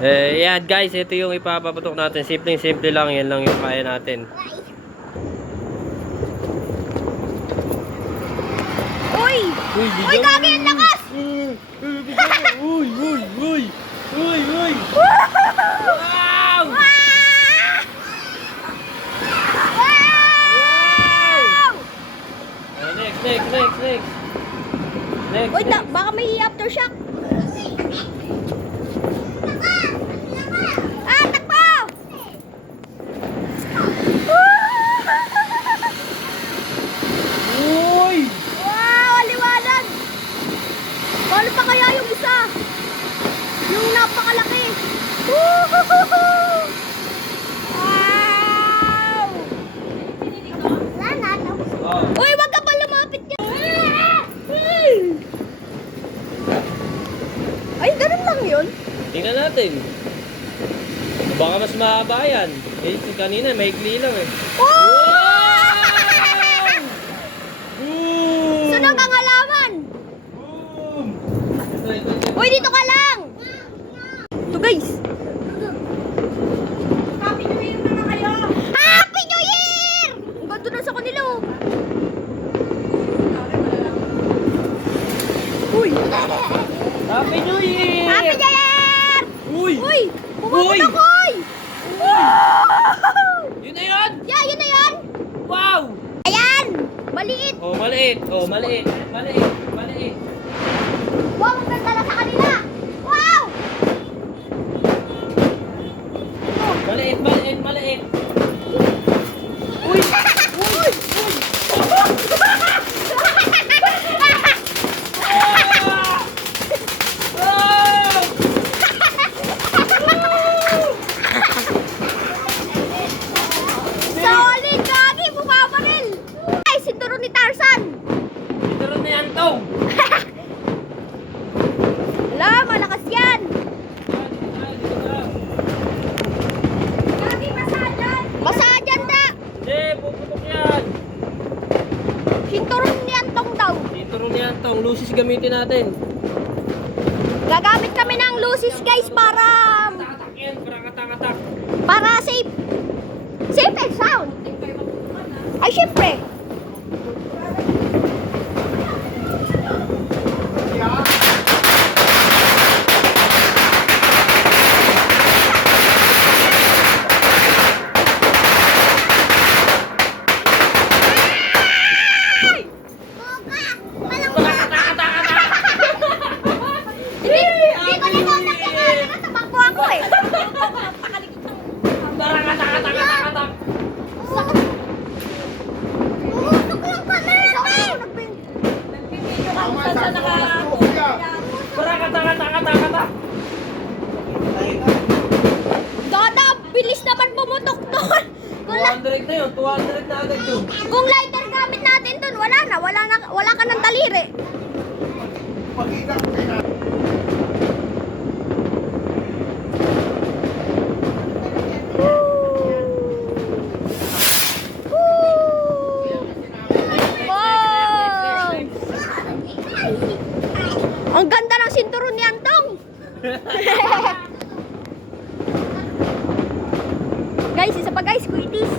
Yan guys, ito yung ipapaputok natin. Simple lang, yan lang yung kaya natin. Uy! Uy, gagi, ang lakas! Uy! Wow! Wow! Next. Uy, baka may aftershock. Ah, takbo! Uy! Wow, liwanag! Paano pa kaya yung isa? Yung napakalaki. Wow! Uy, wag ka pa lumapit niya. Ay, ganun lang yun. Tingnan natin. Baka mas mahaba yan. Kanina, maikli lang eh. Boom! Sunog ang halaman. Boom! Uy, dito ka lang. Ito guys. Happy New Year na kayo. Happy New Year! Ang ganda na sa kanila oh. Uy! Happy New Year! Happy New Year! Uy! Uy! Pumunta Uy! ko! Yun na yun! Yeah, yun na yun! Wow! Ayan! Maliit! Oh, maliit. Wow, ang ganda na sa kanila! Wow! Maliit. Uy! Uy! Wow! Solid! Gagi! Bumabaril! Ay, sinturo ni Tarzan! Ito rin na yan tong. Wala, malakas yan! Gagi, masadyan! Masadyan na! Hindi, puputok yan. Sinturon ni Antong daw. Dito rin yan tong. Lucis gamitin natin. Gagamit kami ng lucis guys para Tatak yan. Katak. safe. Safe and sound. Ay, syempre. Hindi ko nito nakikita. Natabangko ako eh. Katak. Umutok lang pala. Katak. Dada, bilis naman pumutok doon. 200 na yun. 200 na agad yun. Kung lighter gamit natin doon, wala ka ng daliri. Wow! Ang ganda ng sinturon ni Antong. Guys, isa pa guys, kuitis.